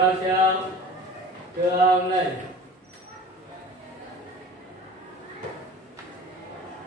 siap. Mulai.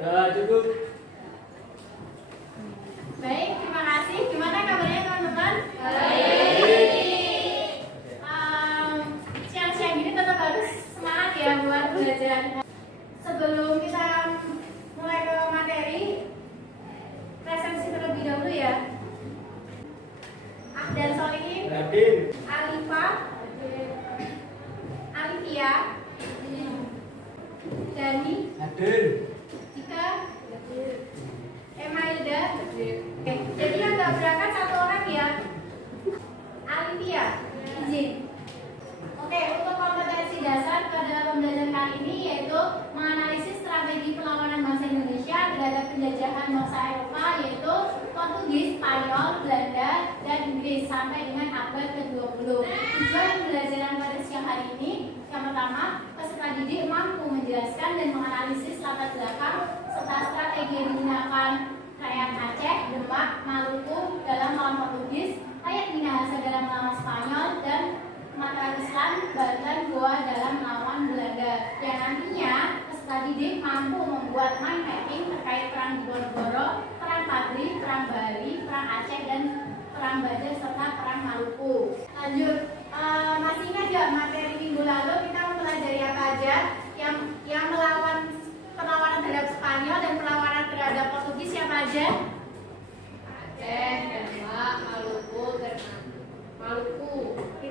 Dah cukup. Baik, terima kasih. Gimana kabarnya teman-teman? Baik. Siang-siang ini tetap harus semangat ya buat belajar. Sebelum kita mulai ke materi, presensi terlebih dahulu ya. Ahdan Solihin, Radin. Alifa, Alifia, Dani, Hadir. Dika, Emailda. Jadi yang nggak berangkat satu orang ya. Alifia, izin. Oke, untuk kompetensi dasar pada pembelajaran kali ini yaitu menganalisis strategi perlawanan bangsa Indonesia terhadap penjajahan bangsa Eropa yaitu Portugis, Spanyol, Belanda, dan Inggris sampai dengan abad ke-20. Tujuan pembelajaran pada siang hari ini yang pertama, peserta didik mampu menjelaskan dan menganalisis latar belakang serta strategi yang digunakan rakyat Aceh, Demak, Maluku dalam melawan Portugis, rakyat Minahasa dalam melawan Spanyol, dan Mataram Islam, Banten, Goa dalam melawan Belanda. Yang nantinya peserta didik mampu membuat mind mapping terkait perang Diponegoro, perang Padri, perang Bali, perang Aceh, dan perang Badar serta perang Maluku. Lanjut, masih ingat gak materi minggu lalu kita mempelajari apa aja yang melawan perlawanan terhadap Spanyol dan perlawanan terhadap Portugis siapa aja? Aceh, Demak, Maluku,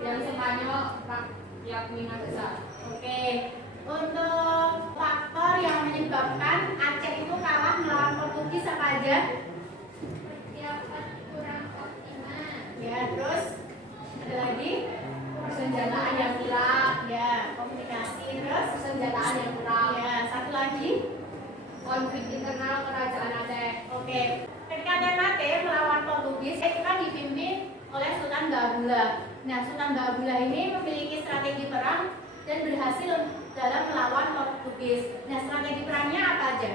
dan Spanyol rakyat Minahasa. Oke, untuk faktor yang menyebabkan Aceh itu kalah melawan Portugis apa aja? Persiapan kurang optimal. Ya, terus ada lagi? Persenjataan yang kurang. Ya, komunikasi. Terus Persenjataan yang kurang. ya, satu lagi. Konflik internal kerajaan Aceh. Oke, ketika Ternate melawan Portugis itu kan dipimpin oleh Sultan Gagula. Nah, Sultan Gagula ini memiliki strategi perang dan berhasil dalam melawan Portugis. Nah, strategi perangnya apa aja?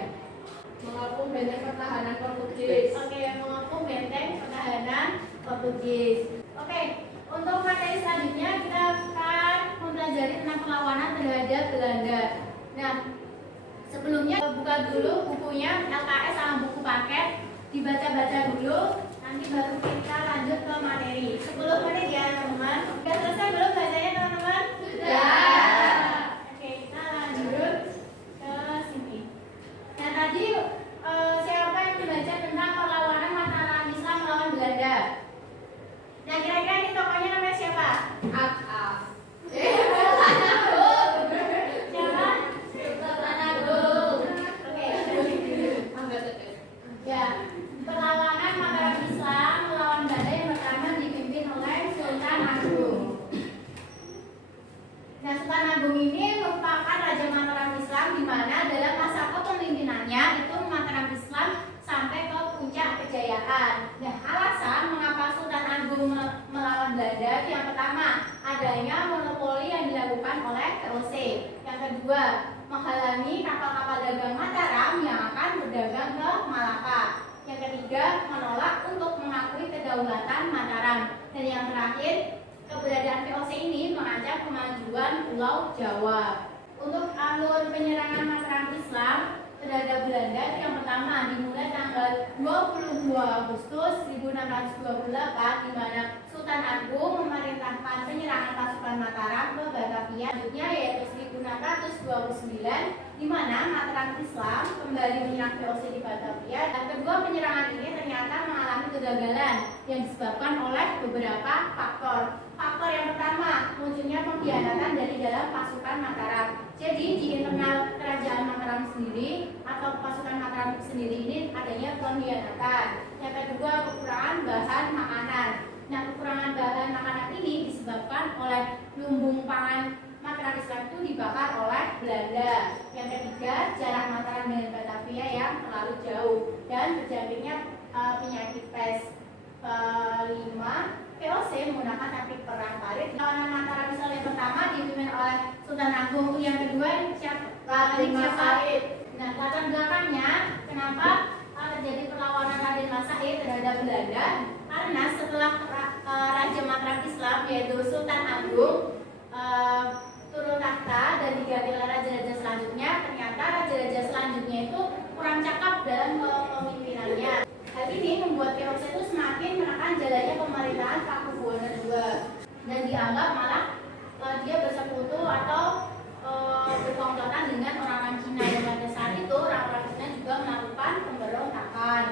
Mengepung benteng pertahanan Portugis. Oke, mengepung benteng pertahanan Portugis. Oke, untuk materi selanjutnya kita akan mempelajari tentang perlawanan terhadap Belanda. Nah, sebelumnya buka dulu bukunya LKS sama buku paket, dibaca-baca dulu, nanti baru kita lanjut ke materi. 10 menit ya teman-teman. Sudah selesai belum bacanya teman-teman? Sudah. Oke, kita lanjut ke sini. Nah tadi siapa yang membaca tentang perlawanan Mataram Islam melawan Belanda? Nah kira-kira ini tokohnya namanya siapa? Siapa? Sultan Agung. Oke. Ya, perlawanan Mataram Islam melawan Belanda yang pertama dipimpin oleh Sultan Agung. Nah, Sultan Agung ini merupakan Raja Mataram Islam di mana dalam masa kepemimpinannya itu Mataram Islam sampai ke puncak kejayaan. Nah, alasan mengapa Sultan Agung melawan Belanda itu yang pertama adanya monopoli yang dilakukan oleh VOC. Yang kedua, menghalangi kapal-kapal dagang Mataram yang akan berdagang ke Malaka. Yang ketiga, menolak untuk mengakui kedaulatan Mataram. Dan yang terakhir, keberadaan VOC ini mengancam kemajuan Pulau Jawa. Untuk alur penyerangan Mataram Islam terhadap Belanda itu yang pertama dimulai tanggal 22 Agustus 1628 di mana Sultan Agung memerintahkan penyerangan pasukan Mataram ke Batavia. Selanjutnya yaitu 1629 di mana Mataram Islam kembali menyerang VOC di Batavia. Dan kedua penyerangan ini ternyata mengalami kegagalan yang disebabkan oleh beberapa faktor. Faktor yang pertama, munculnya pengkhianatan dari dalam pasukan Mataram. Jadi di internal kerajaan Mataram sendiri atau pasukan Mataram sendiri ini adanya pengkhianatan. Yang kedua, kekurangan bahan makanan. Nah, kekurangan bahan makanan ini disebabkan oleh lumbung pangan Mataram Islam itu dibakar oleh Belanda. Yang ketiga, jarak Mataram dengan Batavia yang terlalu jauh dan terjadinya penyakit pes. Kelima, VOC menggunakan taktik perang parit. Perlawanan Mataram Islam yang pertama dipimpin oleh Sultan Agung. Yang kedua Raden Mas Said. Nah, latar belakangnya kenapa terjadi perlawanan Raden Mas Said terhadap Belanda? Karena setelah Raja Mataram Islam yaitu Sultan Agung turun tahta dan diganti oleh raja-raja selanjutnya. Ternyata raja-raja selanjutnya itu kurang cakap dalam kepemimpinannya. Hal ini membuat VOC itu semakin menekan jalannya pemerintahan Pakubuwono II dan dianggap malah dia bersekutu atau berkomplotan dengan orang-orang Cina, dan pada saat itu orang-orang Cina juga melakukan pemberontakan.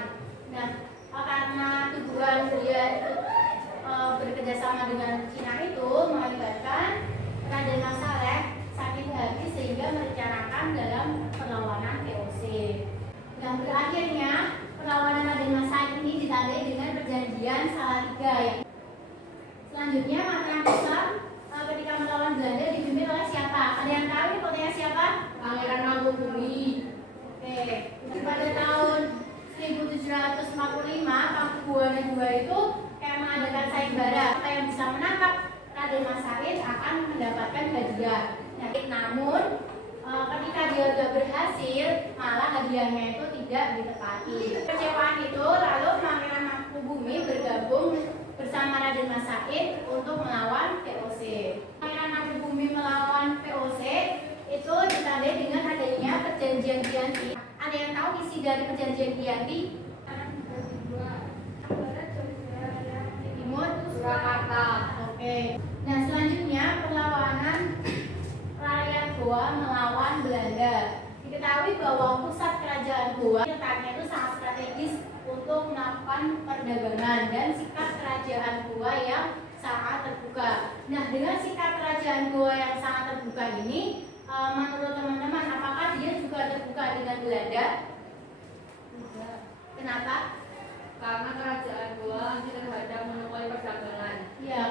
Nah, karena tujuan dia itu bekerjasama dengan Cina itu mengakibatkan Raden Mas Saleh sakit hati sehingga merencanakan dalam perlawanan VOC. Nah, berakhirnya perlawanan Raden Mas Saleh ini ditandai dengan perjanjian Salatiga. Selanjutnya Mataram Islam ketika melawan Belanda dipimpin oleh siapa? Ada yang tahu ini kotanya siapa? Pangeran Mangkubumi. Oke, pada tahun 1745 Pakubuwono II itu kayak mengadakan sayembara. Siapa yang bisa menangkap Raden Mas Saleh akan mendapatkan hadiah. Nah, namun ketika dia sudah berhasil, malah hadiahnya itu tidak ditepati. Kekecewaan itu lalu Pangeran Mangkubumi bergabung bersama Raden Mas Saleh untuk melawan VOC. Pangeran Mangkubumi melawan VOC itu ditandai dengan adanya perjanjian Giyanti. Ada yang tahu isi dari perjanjian Giyanti? Timur Surakarta. Oke. Nah, selanjutnya perlawanan rakyat Goa melawan Belanda. Diketahui bahwa pusat kerajaan Goa letaknya itu sangat strategis untuk melakukan perdagangan dan sikap kerajaan Goa yang sangat terbuka. Nah, dengan sikap kerajaan Goa yang sangat terbuka ini, menurut teman-teman, apakah dia juga terbuka dengan Belanda? Tidak. Kenapa? Karena kerajaan Goa anti terhadap monopoli perdagangan. Ya.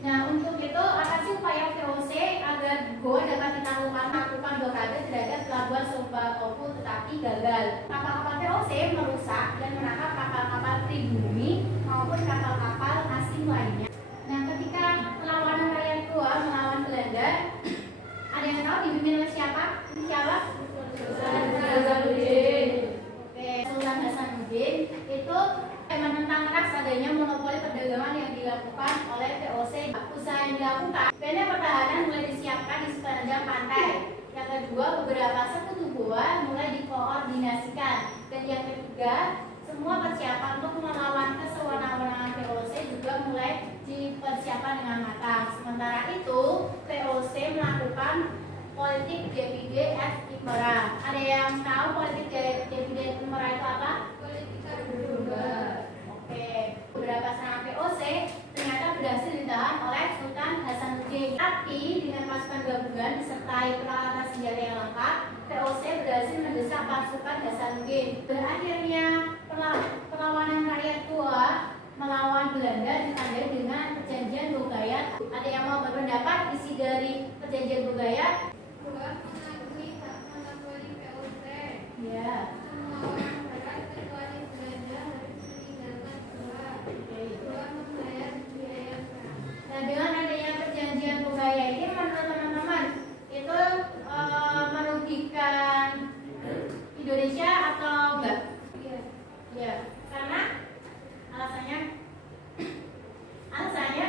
Nah, untuk itu apa sih upaya VOC agar Goa dapat ditaklukkan melakukan blokade terhadap pelabuhan Sumbakopu tetapi gagal. Kapal-kapal VOC merusak dan menangkap kapal-kapal pribumi maupun kapal-kapal asing lainnya. Nah, ketika perlawanan rakyat Goa melawan Belanda, ada yang tahu dipimpin oleh siapa? Siapa? Sultan Hasanuddin. Oke, Sultan Hasanuddin itu menentang keras adanya monopoli perdagangan yang dilakukan oleh VOC. Usaha yang dilakukan, benteng pertahanan mulai disiapkan di sepanjang pantai. Yang kedua, beberapa sekutu Goa mulai dikoordinasikan. Dan yang ketiga, semua persiapan untuk melawan kesewenang-wenangan VOC juga mulai dipersiapkan dengan matang. Sementara itu, VOC melakukan politik divide et impera. Ada yang tahu politik divide et impera itu apa? Oke, beberapa serangan VOC ternyata berhasil ditahan oleh Sultan Hasanuddin. Tapi dengan pasukan gabungan disertai peralatan senjata yang lengkap, VOC berhasil mendesak pasukan Hasanuddin. Berakhirnya perlawanan rakyat Goa melawan Belanda ditandai dengan perjanjian Bogayat. Ada yang mau berpendapat isi dari perjanjian Bogayat? Goa mengakui hak monopoli VOC. Ya. Semua orang barat kecuali Belanda harus meninggalkan Goa. Goa membayar biaya perang. Nah, dengan adanya perjanjian Bogayat ini menurut teman-teman itu merugikan Indonesia atau enggak? Iya. Ya, karena alasannya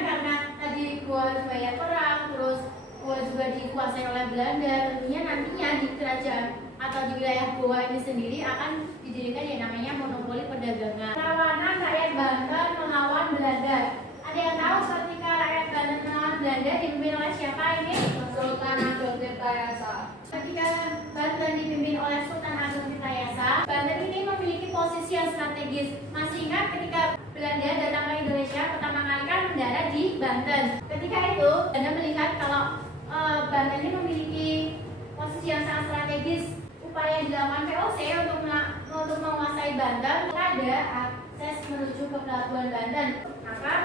karena tadi Goa harus bayar perang, terus Goa juga dikuasai oleh Belanda. Tentunya nantinya di kerajaan atau di wilayah Goa ini sendiri akan dijadikan yang namanya monopoli perdagangan. Perlawanan rakyat Banten melawan Belanda. Ada yang tahu ketika rakyat Banten melawan Belanda dipimpin oleh siapa ini? Sultan Agung Tirtayasa. Ketika Banten dipimpin oleh Sultan Agung Tirtayasa, Banten ini memiliki posisi yang strategis. Masih ingat ketika Belanda datang ke Indonesia pertama kali kan mendarat di Banten. Ketika itu Belanda melihat kalau Banten ini memiliki posisi yang sangat strategis. Upaya yang dilakukan VOC untuk menguasai Banten, ada akses menuju ke pelabuhan Banten. Maka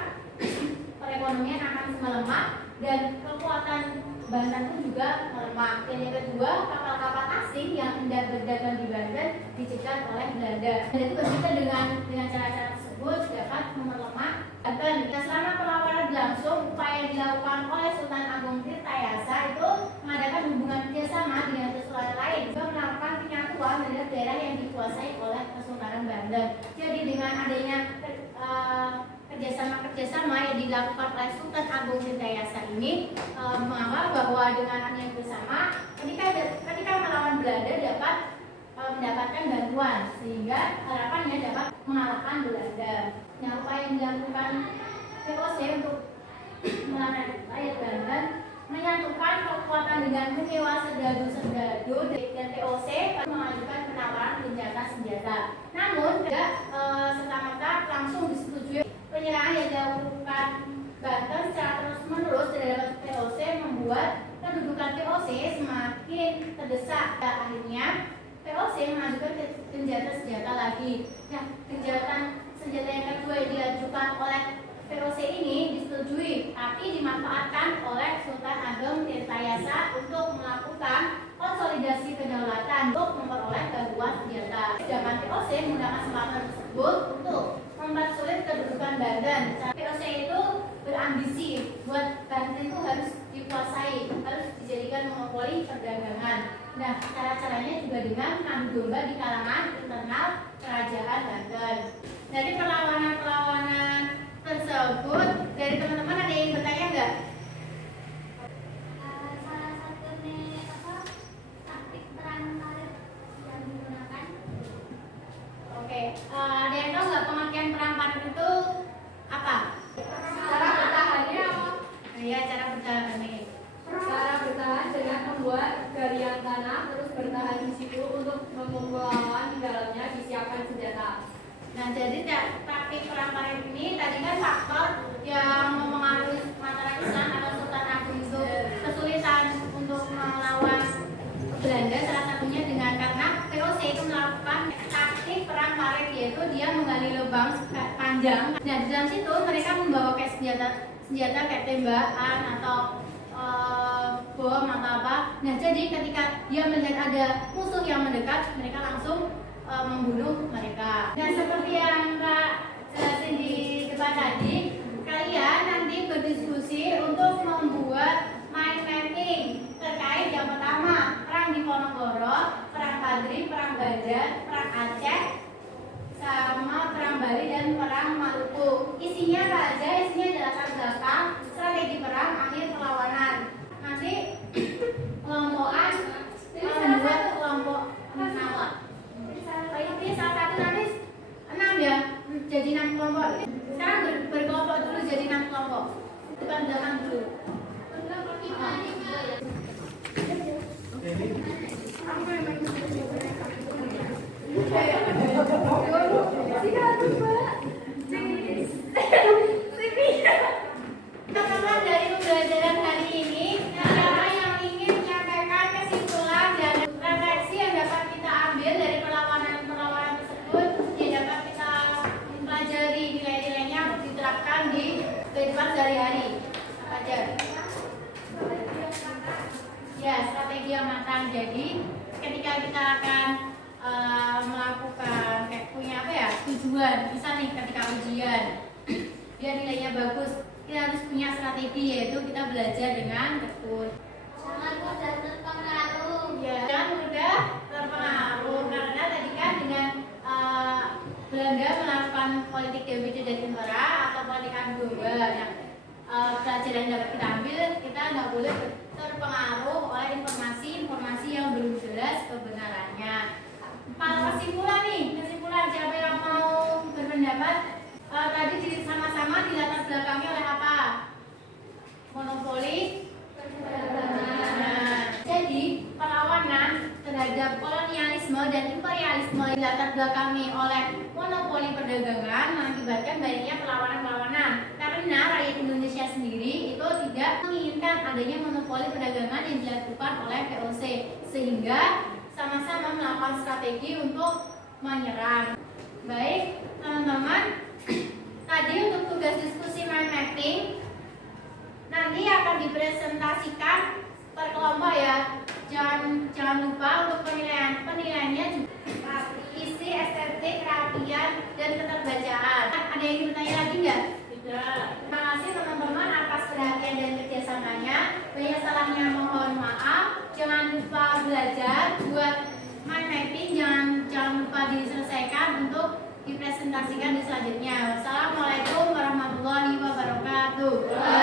perekonomian akan melemah dan kekuatan Banten pun juga melemah. Dan yang kedua, kapal-kapal asing yang hendak berdagang di Banten dicegat oleh Belanda. Dan itu berarti dengan cara-cara tersebut dapat memperlemah Banten. Dan selama perlawanan berlangsung, upaya yang dilakukan oleh Sultan Agung Tirtayasa itu mengadakan hubungan kerjasama dengan kesultanan lain, juga melakukan penyatuan terhadap daerah yang dikuasai oleh Kesultanan Banten. Jadi dengan adanya kerjasama yang dilakukan dilakukan oleh Sultan Agung Tirtayasa ini mengapa bahwa dengan yang bersama ketika melawan Belanda dapat mendapatkan bantuan sehingga harapannya dapat mengalahkan Belanda. Nah, upaya yang dilakukan VOC untuk melawan rakyat Banten menyatukan kekuatan dengan menyewa serdadu-serdadu dan VOC mengajukan penawaran senjata. Namun tidak serta-merta langsung disetujui. Penyerangan yang dilakukan Banten secara terus-menerus terhadap VOC membuat kedudukan VOC semakin terdesak. Akhirnya VOC mengajukan senjata lagi. Nah, senjata yang kedua yang diajukan oleh VOC ini disetujui, tapi dimanfaatkan oleh Sultan Agung Tirtayasa untuk melakukan konsolidasi kedaulatan untuk memperoleh bantuan senjata. Sedangkan VOC menggunakan kesempatan tersebut untuk mempersulit kedudukan Banten. VOC itu berambisi buat Banten itu harus dikuasai, harus dijadikan monopoli perdagangan. Nah, cara-caranya juga dengan mengadu domba di kalangan internal kerajaan Banten. Dari perlawanan tersebut, dari teman-teman ada yang bertanya nggak? Salah satu taktik perang karet yang digunakan. Oke, ada yang tahu nggak pengertian perang parit itu apa? Cara bertahannya apa? Iya, cara bertahannya. Cara bertahan dengan membuat galian tanah terus bertahan di situ untuk melawan di dalamnya disiapkan senjata. Nah, jadi taktik perang parit ini tadi kan faktor yang mempengaruhi masyarakat Islam atau Sultan Agung itu kesulitan untuk melawan Belanda, salah satunya karena VOC itu melakukan taktik perang parit, yaitu dia menggali lubang panjang. Nah, di dalam situ mereka membawa kayak senjata kayak tembakan atau bom atau apa. Nah, jadi ketika dia melihat ada musuh yang mendekat, mereka langsung membunuh mereka. Dan seperti yang Kak jelasin di depan tadi, kalian nanti berdiskusi untuk membuat mind mapping terkait yang pertama perang di Ponorogo, perang Padri, perang Banjar, perang Aceh, sama perang Bali dan perang Maluku. Isinya adalah latar belakang, strategi perang, akhir perlawanan. Nanti kelompokan membuat kelompok nama. Ini salah satu nanti 6 ya, jadi 6 kelompok. Sekarang berkelompok dulu jadi 6 kelompok. Depan belakang dulu. Teman-teman, dari pembelajaran hari ini, siapa yang ingin menyampaikan kesimpulan dan refleksi yang dapat kita ambil dari perlawanan tersebut, yang dapat kita pelajari nilai-nilainya untuk diterapkan di kehidupan sehari-hari? Apa aja? Ya, strategi yang matang. Jadi ketika kita akan melakukan kayak punya apa ya, tujuan, misal nih ketika ujian biar nilainya bagus, kita harus punya strategi, yaitu kita belajar dengan tekun. Jangan mudah terpengaruh. Ya, jangan mudah terpengaruh, karena tadi kan dengan Belanda melakukan politik Dewi dan Impera atau politik adu domba, yang pelajaran yang dapat kita ambil, kita nggak boleh terpengaruh oleh informasi yang belum jelas kebenarannya. Kalau kesimpulan siapa yang mau berpendapat? Tadi sama-sama dilatar belakangi oleh apa? Monopoli perdagangan. Jadi perlawanan terhadap kolonialisme dan imperialisme dilatar belakangi oleh monopoli perdagangan mengakibatkan banyaknya perlawanan-perlawanan. Karena rakyat Indonesia sendiri itu tidak menginginkan adanya monopoli perdagangan yang dilakukan oleh VOC, sehingga sama-sama melakukan strategi untuk menyerang. Baik, teman-teman, tadi untuk tugas diskusi mind mapping nanti akan dipresentasikan per kelompok ya. Jangan lupa untuk penilaiannya juga isi, estetik, kerapian, dan keterbacaan. Ada yang ingin bertanya lagi nggak? Tidak. Terima kasih teman-teman atas perhatian dan kerjasamanya. Banyak salahnya mohon maaf. Jangan lupa belajar buat mind mapping, jangan lupa diselesaikan untuk dipresentasikan di selanjutnya. Wassalamualaikum warahmatullahi wabarakatuh. wabarakatuh.